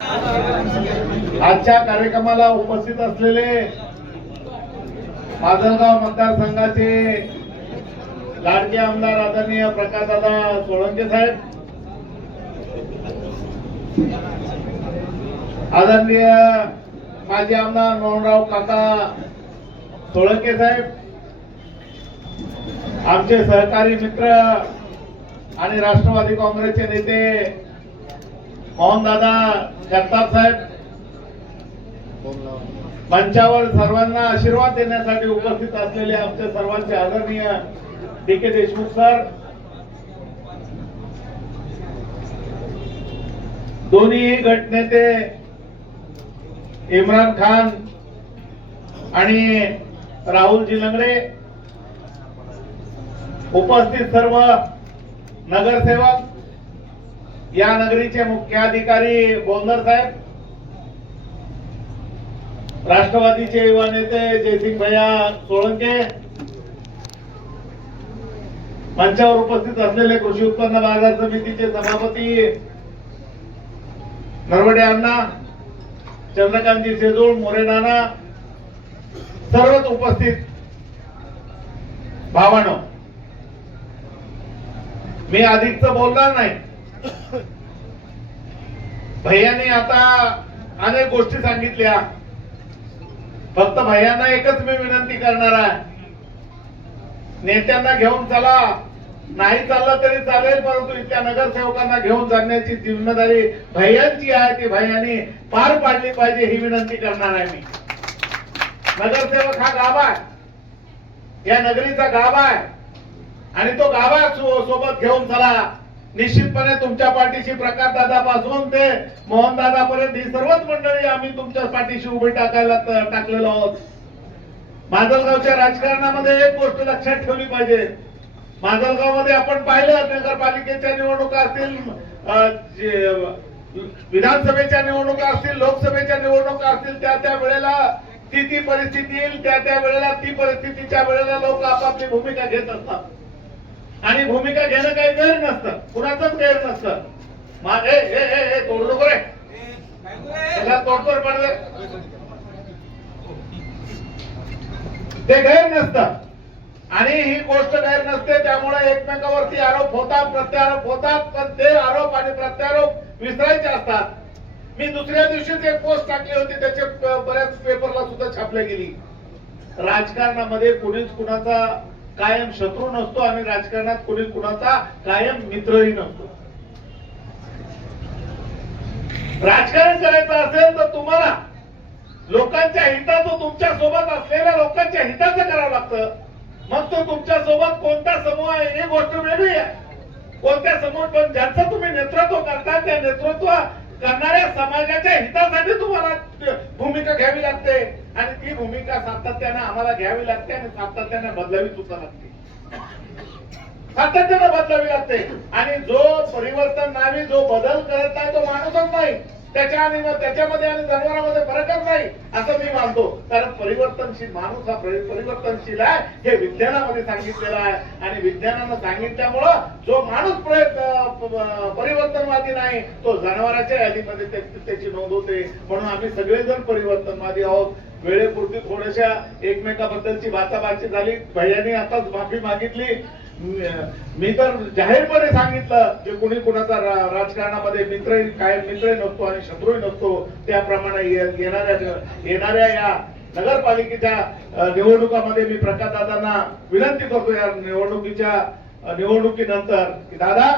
आजच्या कार्यक्रमाला उपस्थित असलेले माजलगाव मतदारसंघाचे लाडके आमदार आदरणीय प्रकाशदादा सोळंके साहेब, आदरणीय माजी आमदार मोहनराव काका सोळंके साहेब, आमचे सहकारी मित्र आणि राष्ट्रवादी काँग्रेसचे नेते मोहनदादा जगताप साहेब, मंचावर सर्वांना आशीर्वाद देण्यासाठी उपस्थित असलेले आमचे सर्वांचे आदरणीय डी.के. देशमुख सर, दोन्ही गटनेते इम्रान खान आणि राहुलजी लंगडे, उपस्थित सर्व नगरसेवक, या नगरीचे मुख्याधिकारी बोंदर साहेब, राष्ट्रवादीचे युवा नेते जयसिंग भैया सोळंके, मंचावर उपस्थित असलेले कृषी उत्पन्न बाजार समितीचे सभापती नरवडे अण्णा, चंद्रकांतजी सेजूळ, मोरे नाना, सर्वच उपस्थित भावांनो, मी अधिकच बोलणार नाही. भैयाने आता अनेक गोष्टी सांगितल्या. फक्त भैयांना एकच मी विनंती करणार आहे, नेत्यांना घेऊन चला, नाही चाललं तरी चालेल, परंतु इथल्या नगरसेवकांना घेऊन जाण्याची जिम्मेदारी भैयांची आहे, ती भैयांनी पार पाडली पाहिजे ही विनंती करणार आहे मी. नगरसेवक हा गाभा आहे, या नगरीचा गाभा आहे आणि तो गाभा सोबत घेऊन चला. निश्चितपणे तुमच्या पाठीशी प्रकाशदादा पासून ते मोहनदादा पर्यंत ही सर्वच मंडळी आम्ही तुमच्या पाठीशी उभी टाकलेलो आहोत. माजलगावच्या राजकारणामध्ये एक गोष्ट लक्षात ठेवली पाहिजे. माजलगाव मध्ये आपण पाहिलं, नगरपालिकेच्या निवडणुका असतील, विधानसभेच्या निवडणुका असतील, लोकसभेच्या निवडणुका असतील, त्या वेळेला ती परिस्थिती येईल, त्या वेळेला ती परिस्थितीच्या वेळेला लोक आपापली भूमिका घेत असतात आणि भूमिका घेणं काही गैर नसतं, कुणाचंच गैर नसतं. मागे हे तोडू नको रे, त्याला तोडतोड पडले, ते गैर नसतं आणि ही गोष्ट गैर नसते. त्यामुळे एकमेकावरती आरोप होतात, प्रत्यारोप होतात, पण ते आरोप आणि प्रत्यारोप विसरायचे असतात. मी दुसऱ्या दिवशीच एक पोस्ट टाकली होती, त्याचे बऱ्याच पेपरला सुद्धा छापल्या गेली. राजकारणामध्ये कुणीच कुणाचा कायम शत्रू नसतो आणि राजकारणात कोणी कुणाचा कायम मित्रही नसतो. राजकारण करायचं असेल तर तुम्हाला लोकांच्या हिताचं, तुमच्या सोबत असलेल्या लोकांच्या हिताचं करावं लागतं. मग तो तुमच्या सोबत कोणता समूह आहे ही गोष्ट वेगळी आहे, कोणत्या समूह, पण ज्याचं तुम्ही नेतृत्व करता त्या नेतृत्व करणाऱ्या समाजाच्या हितासाठी तुम्हाला भूमिका घ्यावी लागते आणि ती भूमिका सातत्याने आम्हाला घ्यावी लागते आणि सातत्याने बदलावी सुद्धा लागते, सातत्याने बदलावी लागते. आणि जो परिवर्तन नाही, जो बदल करत नाही, तो माणूसच नाही. त्याच्यामध्ये आणि जनावरांमध्ये फरकच नाही असं मी मानतो. कारण परिवर्तनशील माणूस हा परिवर्तनशील आहे हे विज्ञानामध्ये सांगितलेलं आहे आणि विज्ञानानं सांगितल्यामुळं जो माणूस परिवर्तनवादी नाही तो जनावरांच्या यादीमध्ये त्याची नोंद होते. म्हणून आम्ही सगळेजण परिवर्तनवादी आहोत. वेळेपुरती थोड्याशा एकमेकाबद्दलची बाचाबाची झाली, भैयानी आताच माफी मागितली. मी तर जाहीरपणे सांगितलं की कुणी कुणाचा राजकारणामध्ये मित्र कायम मित्र नसतो आणि शत्रूही नसतो. त्याप्रमाणे येणाऱ्या या नगरपालिकेच्या निवडणुकामध्ये मी प्रकाशदादांना विनंती करतो, या निवडणुकीनंतर की दादा,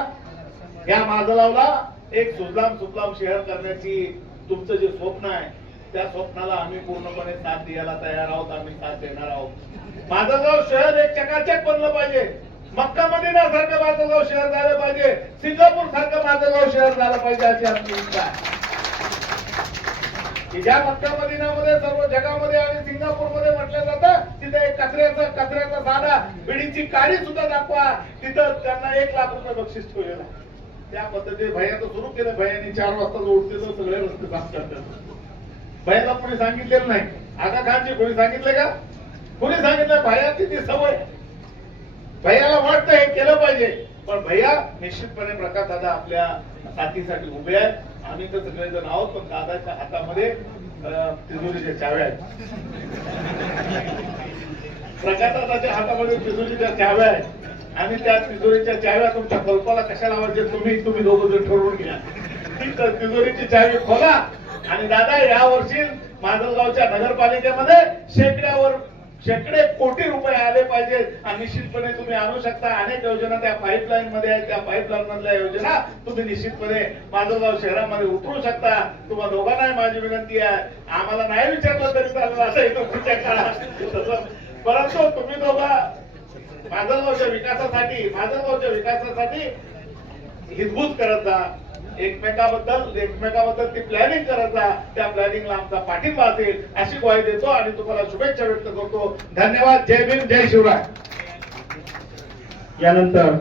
या माजलगावला एक सुजलाम सुफलाम शहर करण्याची तुमचं जे स्वप्न आहे त्या स्वप्नाला आम्ही पूर्णपणे साथ द्यायला तयार आहोत, आम्ही साथ देणार आहोत. माजलगाव शहर एक चकाचक बनलं पाहिजे, मक्का मदिना सारखं माजलगाव शहर झालं पाहिजे, सिंगापूर सारखं माजलगाव शहर झालं पाहिजे अशी आमची इच्छा आहे. की ज्या मक्का मदिनामध्ये सर्व जगामध्ये आणि सिंगापूरमध्ये म्हटलं जातं तिथे कचऱ्याचा साधा बिडीची काडी सुद्धा दाखवा, तिथं त्यांना 1 लाख रुपये बक्षीस ठेवलेलं आहे. त्या पद्धतीने भैयाचं सुरू केलं. भैयांनी 4 वाजता उठते तर सगळे रस्ते साफ करतात. भैयाला कोणी सांगितलेलं नाही, आगा खानची कोणी सांगितलं का? कोणी सांगितलं? भैयाची ती सवय, भैयाला वाटतं हे केलं पाहिजे. पण भैया निश्चितपणे प्रकाशदादा आपल्या साथीसाठी उभे आहेत. आम्ही तर सगळेजण आहोत, पण दादाच्या हातामध्ये तिजोरीच्या चाव्या आहेत. प्रकाशाच्या हातामध्ये तिजोरीच्या चाव्या आहेत आणि त्या तिजोरीच्या चाव्या तुमच्या कल्पाला कशाला लावायचे तुम्ही दोघं जण ठरवून घ्या. तर तिजोरीची चावी खोला आणि दादा या वर्षी माजलगावच्या नगरपालिकेमध्ये शेकडे कोटी रुपये आले पाहिजेत आणि निश्चितपणे तुम्ही आणू शकता. अनेक योजना त्या पाईपलाईन मध्ये आहेत, त्या पाईपलाईन मधल्या योजना तुम्ही निश्चितपणे माजलगाव शहरामध्ये उतरू शकता. तुम्हा दोघांनाही माझी विनंती आहे, आम्हाला नाही विचारलं तरी चालेल असं इथं पुढच्या काळात, परंतु तुम्ही दोघं माजलगावच्या विकासासाठी हितगुज करत जा, एकमेकाबद्दल ती प्लॅनिंग करत जा. त्या प्लॅनिंगला आमचा पाठिंबा असेल अशी ग्वाही देतो आणि तुम्हाला शुभेच्छा व्यक्त करतो. धन्यवाद. जय भीम, जय शिवराय. यानंतर